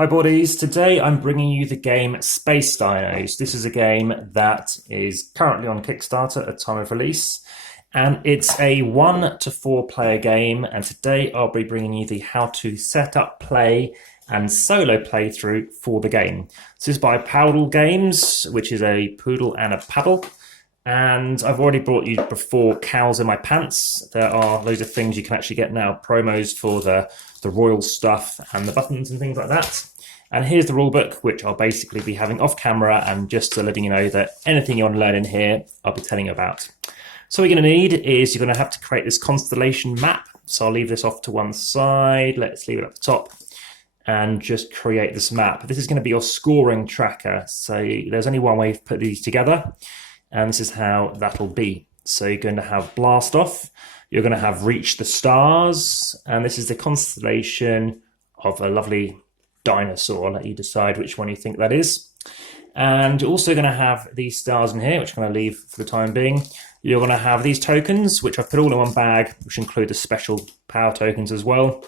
Hi buddies, today I'm bringing you the game Space Dinos. This is a game that is currently on Kickstarter at time of release, and it's a 1 to 4 player game, and today I'll be bringing you the how to set up, play and solo playthrough for the game. This is by Paodle Games, which is a poodle and a paddle. And I've already brought you before Cows in My Pants. There are loads of things you can actually get now, promos for the royal stuff and the buttons and things like that. And here's the rulebook, which I'll basically be having off camera, and just to letting you know that anything you want to learn in here, I'll be telling you about. So what you're going to need is you're going to have to create this constellation map. So I'll leave this off to one side. Let's leave it at the top and just create this map. This is going to be your scoring tracker. So there's only one way to put these together, and this is how that'll be. So you're going to have blast off, you're going to have reach the stars, and this is the constellation of a lovely dinosaur. I'll let you decide which one you think that is. And you're also going to have these stars in here, which I'm going to leave for the time being. You're going to have these tokens, which I've put all in one bag, which include the special power tokens as well.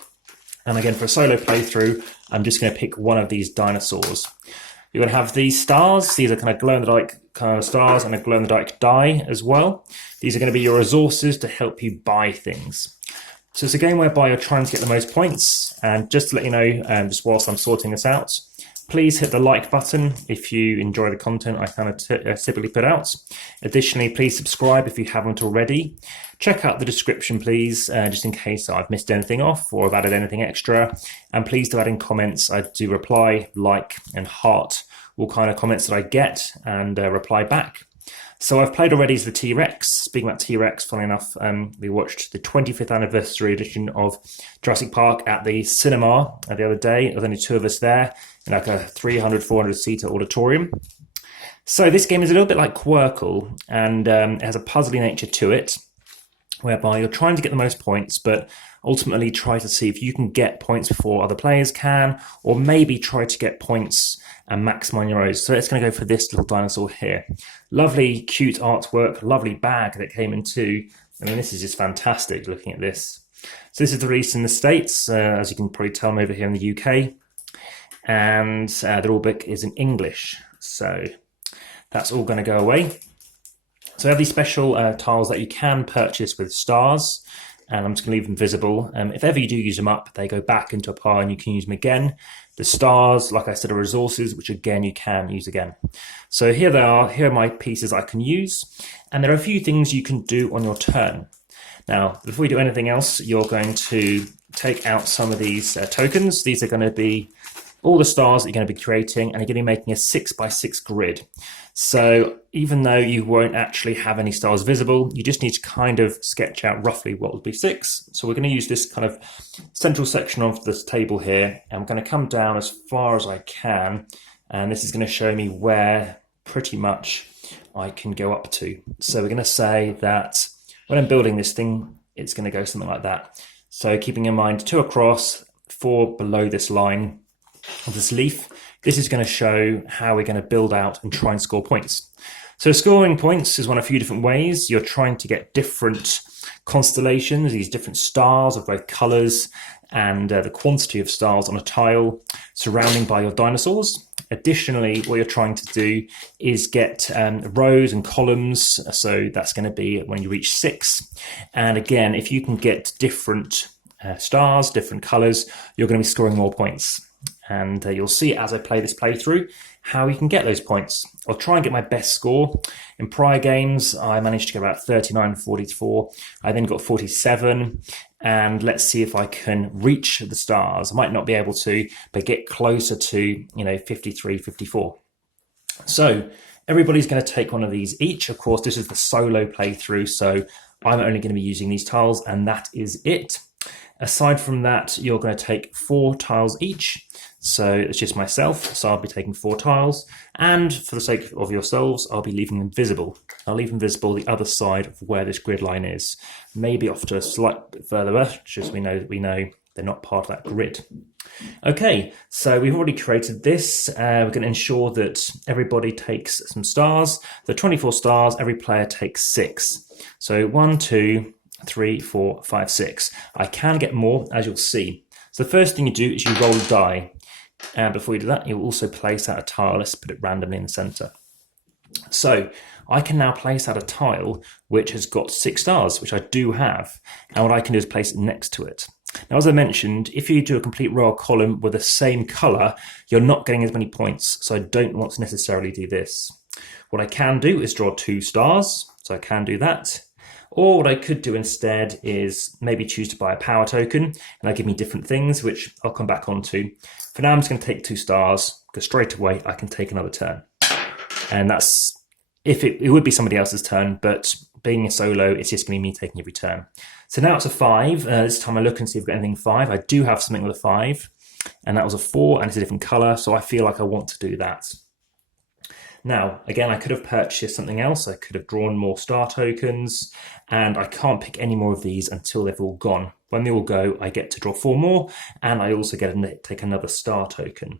And again, for a solo playthrough, I'm just going to pick one of these dinosaurs. You're going to have these stars. These are kind of glow-in-the-dark kind of stars, and a glow-in-the-dark die as well. These are going to be your resources to help you buy things. So it's a game whereby you're trying to get the most points. And just to let you know, just whilst I'm sorting this out, please hit the like button if you enjoy the content I kind of typically put out. Additionally, please subscribe if you haven't already. Check out the description, please, just in case I've missed anything off or I've added anything extra. And please do add in comments. I do reply, like, and heart all kind of comments that I get and reply back. So I've played already as the T-Rex. Speaking about T-Rex, funny enough, we watched the 25th anniversary edition of Jurassic Park at the cinema the other day. There was only 2 of us there in like a 300, 400 seater auditorium. So this game is a little bit like Quirkle, and it has a puzzly nature to it, whereby you're trying to get the most points, but ultimately try to see if you can get points before other players can, or maybe try to get points and maximize your own. So it's going to go for this little dinosaur here. Lovely, cute artwork, lovely bag that came in too. I mean, this is just fantastic looking at this. So this is the release in the States, as you can probably tell, I'm over here in the UK. And the rulebook is in English. So that's all going to go away. So I have these special tiles that you can purchase with stars, and I'm just going to leave them visible. If ever you do use them up, they go back into a pile and you can use them again. The stars, like I said, are resources, which again you can use again. So here they are. Here are my pieces I can use. And there are a few things you can do on your turn. Now, before we do anything else, you're going to take out some of these tokens. These are going to be all the stars that you're going to be creating, and you're going to be making a 6x6 grid. So even though you won't actually have any stars visible, you just need to kind of sketch out roughly what would be 6. So we're going to use this kind of central section of this table here, and I'm going to come down as far as I can, and this is going to show me where pretty much I can go up to. So we're going to say that when I'm building this thing, it's going to go something like that. So keeping in mind 2 across, 4 below this line of this leaf. This is going to show how we're going to build out and try and score points. So scoring points is one of a few different ways. You're trying to get different constellations, these different stars of both colors and the quantity of stars on a tile surrounding by your dinosaurs. Additionally, what you're trying to do is get rows and columns. So that's going to be when you reach 6. And again, if you can get different stars, different colors, you're going to be scoring more points. And you'll see as I play this playthrough how you can get those points. I'll try and get my best score. In prior games, I managed to get about 39, 44. I then got 47. And let's see if I can reach the stars. I might not be able to, but get closer to, 53, 54. So everybody's going to take one of these each. Of course, this is the solo playthrough, so I'm only going to be using these tiles, and that is it. Aside from that, you're going to take 4 tiles each. So it's just myself, so I'll be taking 4 tiles. And for the sake of yourselves, I'll be leaving them visible. I'll leave them visible the other side of where this grid line is. Maybe off to a slight bit further west, just we know they're not part of that grid. Okay, so we've already created this. We're going to ensure that everybody takes some stars. The 24 stars, every player takes 6. So 1, 2, 3, 4, 5, 6. I can get more, as you'll see. So the first thing you do is you roll a die. And before you do that, you'll also place out a tile. Let's put it randomly in the center. So I can now place out a tile which has got 6 stars, which I do have. And what I can do is place it next to it. Now, as I mentioned, if you do a complete row or column with the same color, you're not getting as many points. So I don't want to necessarily do this. What I can do is draw 2 stars. So I can do that. Or what I could do instead is maybe choose to buy a power token, and that'll give me different things, which I'll come back onto. For now, I'm just going to take 2 stars, because straight away I can take another turn. And that's, if it would be somebody else's turn, but being a solo, it's just going to be me taking every turn. So now it's a 5. This time I look and see if I've got anything 5. I do have something with a 5, and that was a 4, and it's a different color, so I feel like I want to do that. Now, again, I could have purchased something else. I could have drawn more star tokens, and I can't pick any more of these until they've all gone. When they all go, I get to draw 4 more, and I also get to take another star token.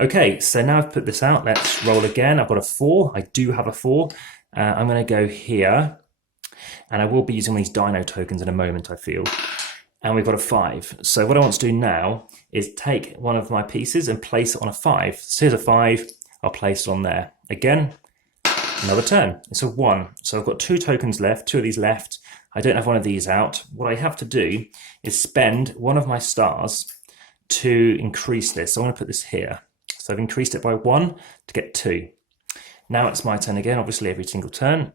Okay, so now I've put this out. Let's roll again. I've got a 4. I do have a 4. I'm going to go here, and I will be using these dino tokens in a moment, I feel. And we've got a 5. So what I want to do now is take one of my pieces and place it on a 5. So here's a 5. I'll place it on there. Again, another turn. It's a 1. So I've got 2 tokens left, 2 of these left. I don't have one of these out. What I have to do is spend one of my stars to increase this. So I want to put this here. So I've increased it by 1 to get 2. Now it's my turn again, obviously every single turn.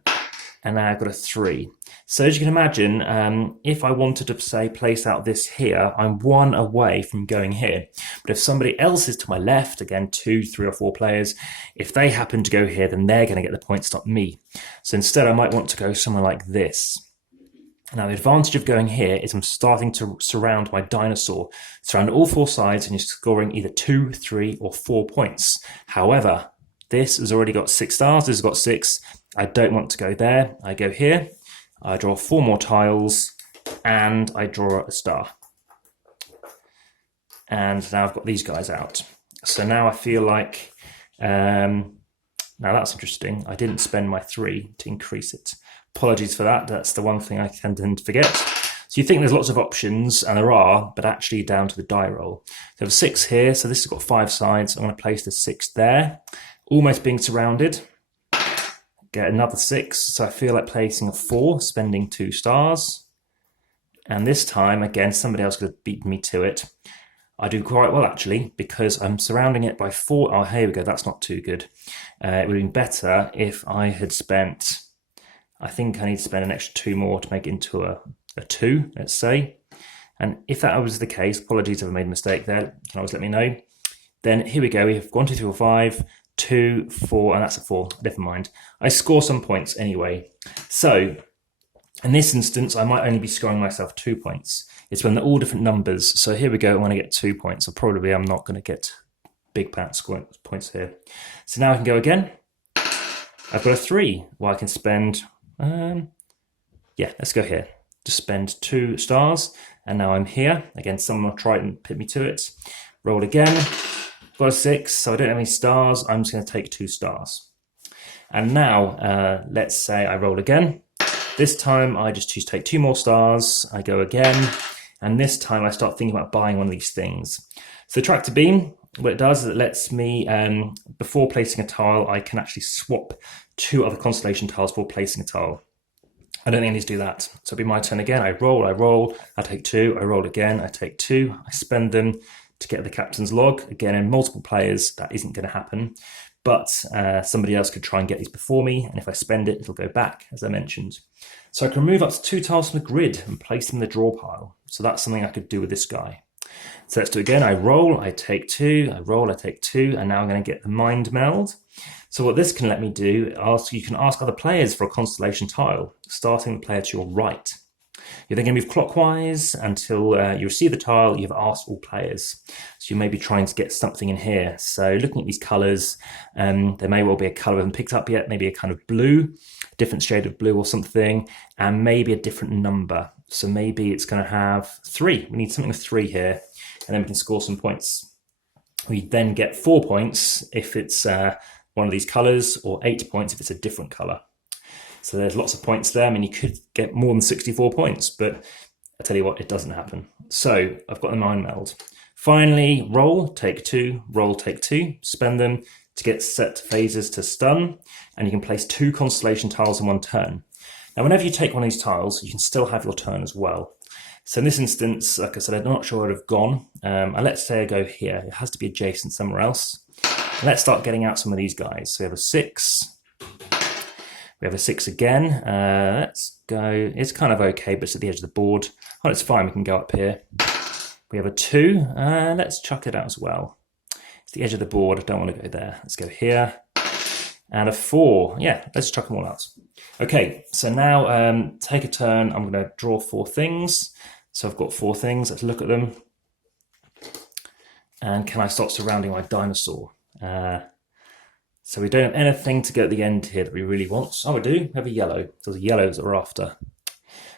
And now I've got a 3. So as you can imagine, if I wanted to, say, place out this here, I'm 1 away from going here. But if somebody else is to my left, again, 2, 3 or 4 players, if they happen to go here, then they're going to get the points, not me. So instead, I might want to go somewhere like this. Now, the advantage of going here is I'm starting to surround my dinosaur. Surround all 4 sides, and you're scoring either 2, 3 or 4 points. However, this has already got 6 stars. This has got 6. I don't want to go there. I go here. I draw 4 more tiles, and I draw a star. And now I've got these guys out. So now I feel like, now that's interesting. I didn't spend my 3 to increase it. Apologies for that. That's the one thing I tend to forget. So you think there's lots of options, and there are, but actually down to the die roll. So I have 6 here, so this has got 5 sides. I'm going to place the 6 there, almost being surrounded. Get another 6, so I feel like placing a 4, spending 2 stars. And this time, again, somebody else could have beaten me to it. I do quite well, actually, because I'm surrounding it by 4. Oh, here we go, that's not too good. It would have been better if I had spent, I think I need to spend an extra 2 more to make it into a 2, let's say. And if that was the case, apologies if I made a mistake there, you can always let me know. Then here we go, we have 1, 2, 3, 4, 5. 2, 4, and that's a 4. Never mind. I score some points anyway. So in this instance, I might only be scoring myself 2 points. It's when they're all different numbers. So here we go. I want to get 2 points. So probably I'm not going to get big scoring points here. So now I can go again. I've got a 3. Well, I can spend, yeah, let's go here. Just spend 2 stars. And now I'm here. Again, someone will try and pit me to it. Roll again. Got a 6, so I don't have any stars. I'm just going to take 2 stars. And now, let's say I roll again. This time, I just choose to take 2 more stars. I go again. And this time, I start thinking about buying one of these things. So the tractor beam, what it does is it lets me, before placing a tile, I can actually swap 2 other constellation tiles before placing a tile. I don't think I need to do that. So it'll be my turn again. I roll, I take 2. I roll again, I take 2. I spend them to get the captain's log. Again, in multiple players, that isn't going to happen. But somebody else could try and get these before me. And if I spend it, it'll go back, as I mentioned. So I can remove up to 2 tiles from the grid and place them in the draw pile. So that's something I could do with this guy. So let's do it again. I roll, I take 2. I roll, I take 2. And now I'm going to get the mind meld. So what this can let me do, you can ask other players for a constellation tile, starting the player to your right. You're then going to move clockwise until you receive the tile you've asked all players. So you may be trying to get something in here. So looking at these colours, there may well be a colour I haven't picked up yet, maybe a kind of blue, different shade of blue or something, and maybe a different number. So maybe it's going to have 3. We need something with 3 here, and then we can score some points. We then get 4 points if it's one of these colours, or 8 points if it's a different colour. So there's lots of points there. I mean, you could get more than 64 points, but I tell you what, it doesn't happen. So I've got the mind meld. Finally, roll, take two, roll, take two. Spend them to get set phases to stun, and you can place 2 constellation tiles in one turn. Now, whenever you take one of these tiles, you can still have your turn as well. So in this instance, like I said, I'm not sure I'd have gone. And let's say I go here. It has to be adjacent somewhere else. And let's start getting out some of these guys. So we have a 6. We have a 6 again. Let's go. It's kind of okay, but it's at the edge of the board. Oh, it's fine. We can go up here. We have a 2. Let's chuck it out as well. It's the edge of the board. I don't want to go there. Let's go here. And a 4. Yeah, let's chuck them all out. Okay, so now take a turn. I'm going to draw 4 things. So I've got 4 things. Let's look at them. And can I start surrounding my dinosaur? So we don't have anything to go at the end here that we really want. Oh, we do. We have a yellow. So the yellows that we're after.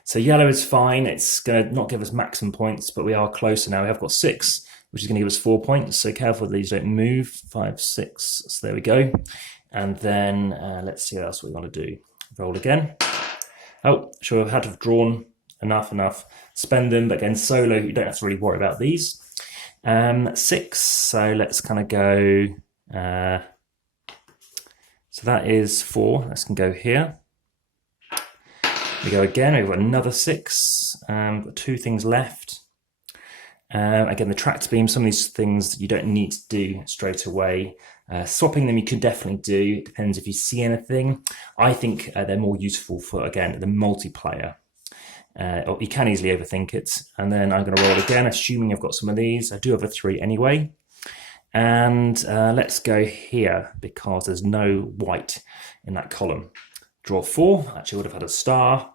So yellow is fine. It's going to not give us maximum points, but we are closer now. We have got 6, which is going to give us 4 points. So careful that these don't move. 5, 6. So there we go. And then let's see what else we want to do. Roll again. Oh, sure, I've had to have drawn enough. Spend them, but again, solo, you don't have to really worry about these. 6, so let's kind of go, so that is 4, let's can go here. We go again, we've got another 6, got 2 things left. Again, the tractor beam, some of these things you don't need to do straight away. Swapping them you can definitely do. It depends if you see anything. I think they're more useful for, again, the multiplayer. Or you can easily overthink it. And then I'm going to roll again, assuming I've got some of these. I do have a 3 anyway. And let's go here because there's no white in that column. Draw 4. Actually, would have had a star.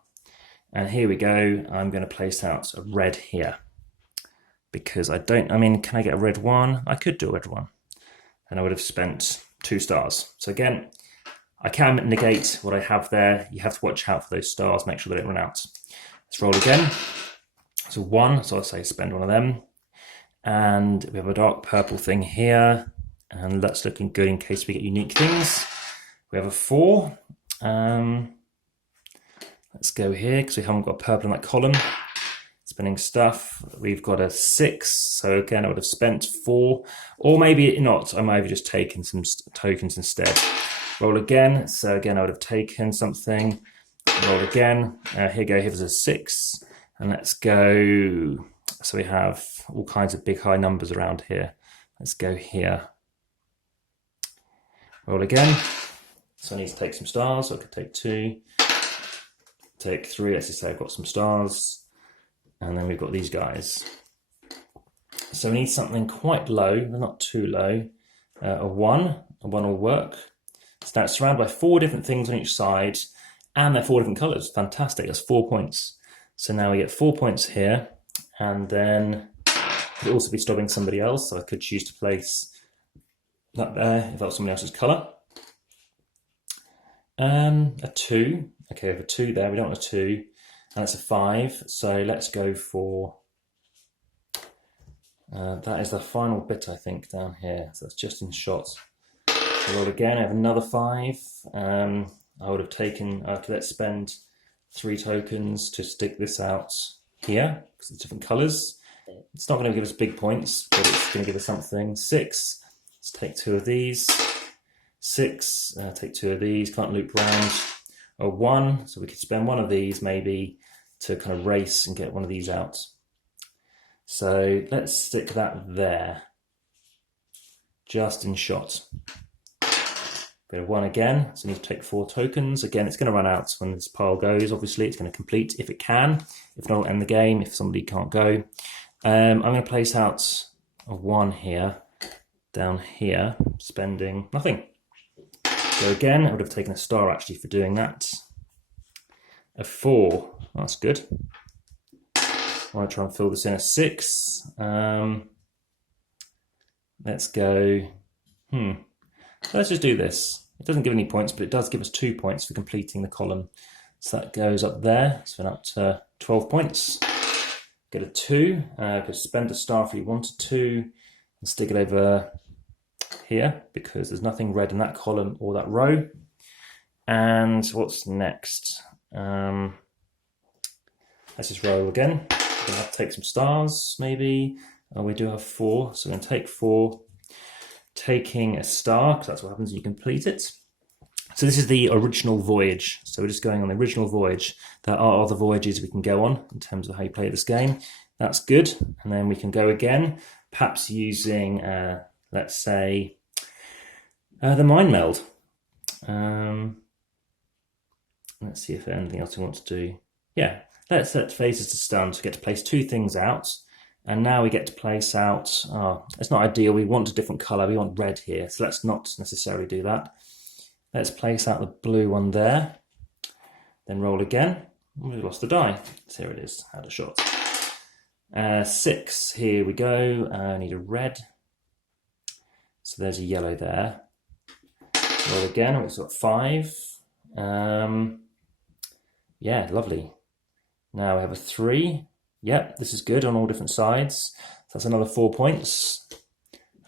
And here we go. I'm going to place out a red here. Because can I get a red 1? I could do a red 1. And I would have spent 2 stars. So again, I can negate what I have there. You have to watch out for those stars, make sure they don't run out. Let's roll again. So 1, so I'll say spend 1 of them. And we have a dark purple thing here. And that's looking good in case we get unique things. We have a 4. Let's go here because we haven't got purple in that column. Spending stuff. We've got a 6, so again I would have spent 4, or maybe not. I might have just taken some tokens instead. Roll again. So again I would have taken something. Roll again. Here go. Here's a 6, and let's go. So we have all kinds of big high numbers around here. Let's go here. Roll again. So I need to take some stars. So I could take 2, take 3. Let's just say I've got some stars. And then we've got these guys. So we need something quite low, but not too low. A 1. A 1 will work. So now it's surrounded by 4 different things on each side, and they're 4 different colours. Fantastic. That's 4 points. So now we get 4 points here, and then it could also be stopping somebody else. So I could choose to place that there if that was somebody else's colour. A 2. Okay, we have a 2 there. We don't want a 2. And that's a 5, so let's go for, that is the final bit I think down here, so that's just in shot. So roll again, I have another 5, I would have taken, let's spend 3 tokens to stick this out here, because it's different colours. It's not going to give us big points, but it's going to give us something. 6, let's take 2 of these. 6, take 2 of these, can't loop round. A 1, so we could spend 1 of these maybe to kind of race and get one of these out. So let's stick that there, just in shot. Go 1 again, so I need to take 4 tokens. Again, it's going to run out when this pile goes. Obviously, it's going to complete if it can. If not, it'll end the game if somebody can't go. I'm going to place out a 1 here, down here, spending nothing. Go again, I would have taken a star actually for doing that. A 4, that's good. I want to try and fill this in. A 6. Let's go, let's just do this. It doesn't give any points, but it does give us 2 points for completing the column. So that goes up there, so we're up to 12 points. Get a 2, could spend a star if you wanted to, and stick it over here, because there's nothing red in that column or that row. And what's next? Let's just roll again. I'm gonna have to take some stars, maybe. Oh, we do have 4, so we're going to take 4, taking a star, because that's what happens when you complete it. So this is the original voyage. So we're just going on the original voyage. There are other voyages we can go on in terms of how you play this game. That's good. And then we can go again, perhaps using, let's say, the mind meld. Let's see if there's anything else we want to do. Yeah, let's set phases to stun to get to place 2 things out. And now we get to place out, it's not ideal. We want a different color. We want red here. So let's not necessarily do that. Let's place out the blue one there, then roll again. We lost the die. So here it is, had a shot. 6, here we go. I need a red. So there's a yellow there. Roll again, we've got 5. Yeah, lovely. Now we have a 3. Yep, this is good on all different sides. So that's another 4 points,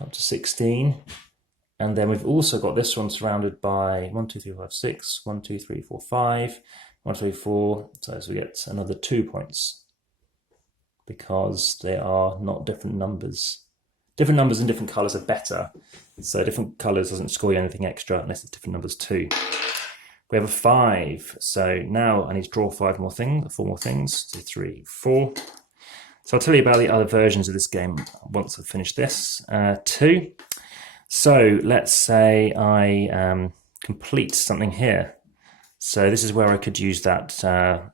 up to 16. And then we've also got this one surrounded by 1, 2, 3, 4, 5, 6, 1, 2, 3, 4, 5, 1, 2, 3, 4. So as we get another 2 points because they are not different numbers. Different numbers and different colours are better. So different colours doesn't score you anything extra unless it's different numbers too. We have a 5. So now I need to draw 4 more things. 2, 3, 4. So I'll tell you about the other versions of this game once I've finished this. 2. So let's say I complete something here. So this is where I could use that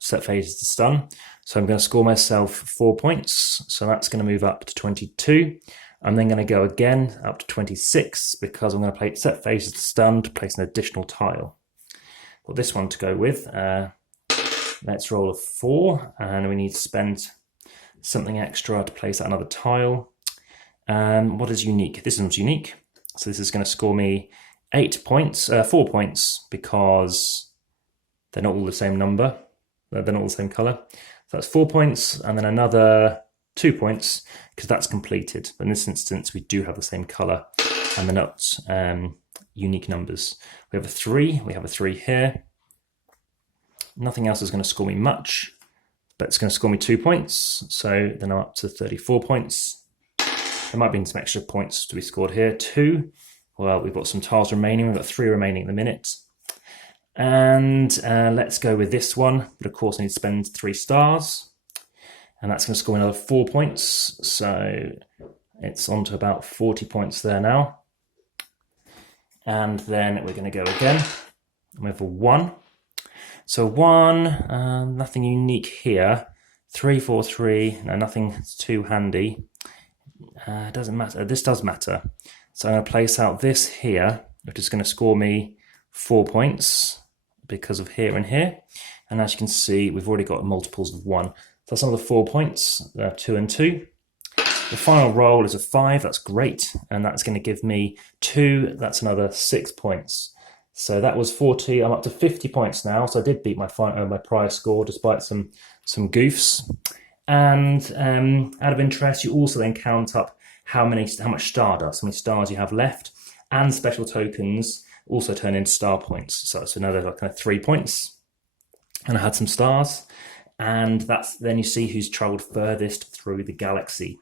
set phases to stun. So I'm going to score myself 4 points. So that's going to move up to 22. I'm then going to go again up to 26 because I'm going to play set phases to stun to place an additional tile. Got this one to go with. Let's roll a 4 and we need to spend something extra to place another tile. What is unique? This one's unique. So this is going to score me 4 points because they're not all the same number. They're not all the same color. So that's 4 points and then another 2 points because that's completed. But in this instance, we do have the same color and they're not unique numbers. We have a 3. We have a 3 here. Nothing else is going to score me much, but it's going to score me 2 points. So then I'm up to 34 points. There might be some extra points to be scored here. 2. Well, we've got some tiles remaining. We've got 3 remaining at the minute. And let's go with this one. But of course, I need to spend 3 stars. And that's going to score another 4 points. So it's on to about 40 points there now. And then we're going to go again. We have a 1. So 1, nothing unique here. 3, 4, 3. No, nothing too handy. Doesn't matter. This does matter. So I'm going to place out this here, which is going to score me 4 points because of here and here. And as you can see, we've already got multiples of 1. So that's another 4 points, 2 and 2. The final roll is a 5. That's great. And that's going to give me 2. That's another 6 points. So that was 40. I'm up to 50 points now. So I did beat my prior score despite some goofs. And out of interest, you also then count up how much stardust, how many stars you have left, and special tokens also turn into star points. So that's another kind of 3 points. And I had some stars, and then you see who's travelled furthest through the galaxy.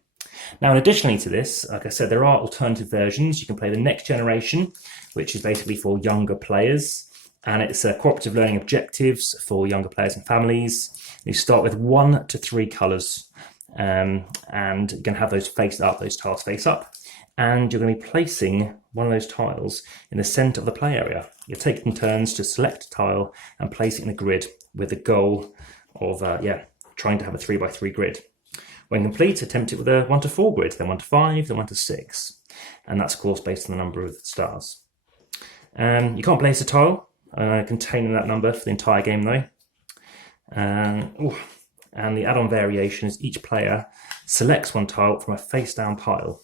Now, additionally to this, like I said, there are alternative versions. You can play the next generation, which is basically for younger players. And it's cooperative learning objectives for younger players and families. You start with 1 to 3 colours, and you're going to have those tiles face up. And you're going to be placing one of those tiles in the centre of the play area. You're taking turns to select a tile and place it in a grid with the goal of trying to have a 3x3 grid. When complete, attempt it with a 1 to 4 grid, then 1 to 5, then 1 to 6. And that's, of course, based on the number of stars. You can't place a tile containing that number for the entire game, though. And the add-on variation is each player selects one tile from a face-down pile.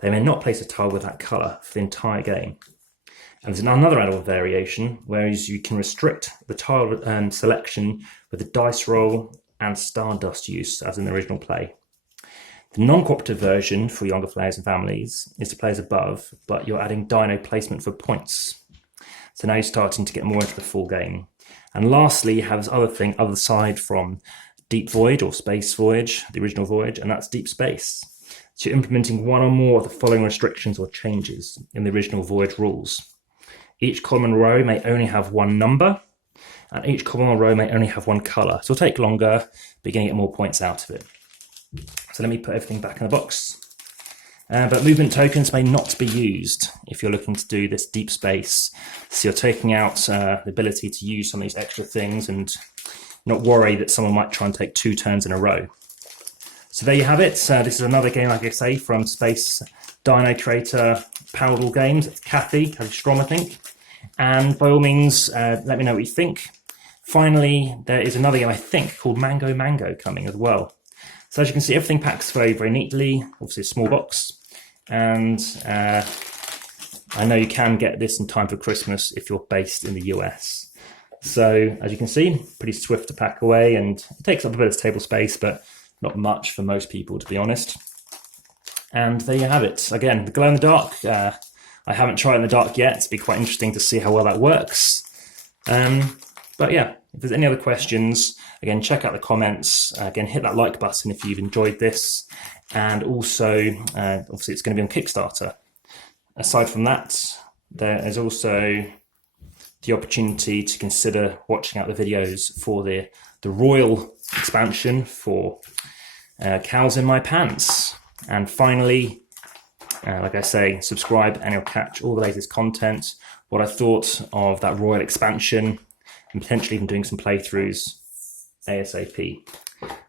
They may not place a tile with that colour for the entire game. And there's another add-on variation, whereas you can restrict the tile selection with the dice roll and stardust use, as in the original play. The non-cooperative version for younger players and families is to play as above, but you're adding dino placement for points. So now you're starting to get more into the full game. And lastly, you have this other thing, other side from Deep Void or Space Voyage, the original Voyage, and that's Deep Space. So you're implementing one or more of the following restrictions or changes in the original void rules. Each column and row may only have one number, and each column or row may only have one colour. So it'll take longer, but you're going to get more points out of it. So let me put everything back in the box. But movement tokens may not be used if you're looking to do this deep space. So you're taking out the ability to use some of these extra things and not worry that someone might try and take 2 turns in a row. So there you have it. This is another game, like I say, from Space Dino creator Paodle Games. It's Kathy Strom, I think. And by all means, let me know what you think. Finally, there is another game, I think, called Mango Mango coming as well. So as you can see, everything packs very, very neatly. Obviously a small box. And I know you can get this in time for Christmas if you're based in the US. So as you can see, pretty swift to pack away, and it takes up a bit of table space, but not much for most people, to be honest. And there you have it. Again, the glow in the dark. I haven't tried it in the dark yet. It'd be quite interesting to see how well that works. But yeah, if there's any other questions, again, check out the comments. Again, hit that like button if you've enjoyed this. And also, obviously, it's going to be on Kickstarter. Aside from that, there is also the opportunity to consider watching out the videos for the Royal expansion for Cows in My Pants. And finally, like I say, subscribe and you'll catch all the latest content, what I thought of that Royal expansion, and potentially even doing some playthroughs ASAP.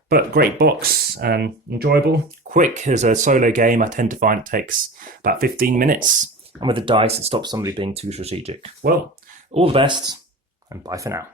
But great box and enjoyable. Quick as a solo game, I tend to find it takes about 15 minutes. And with the dice, it stops somebody being too strategic. Well, all the best, and bye for now.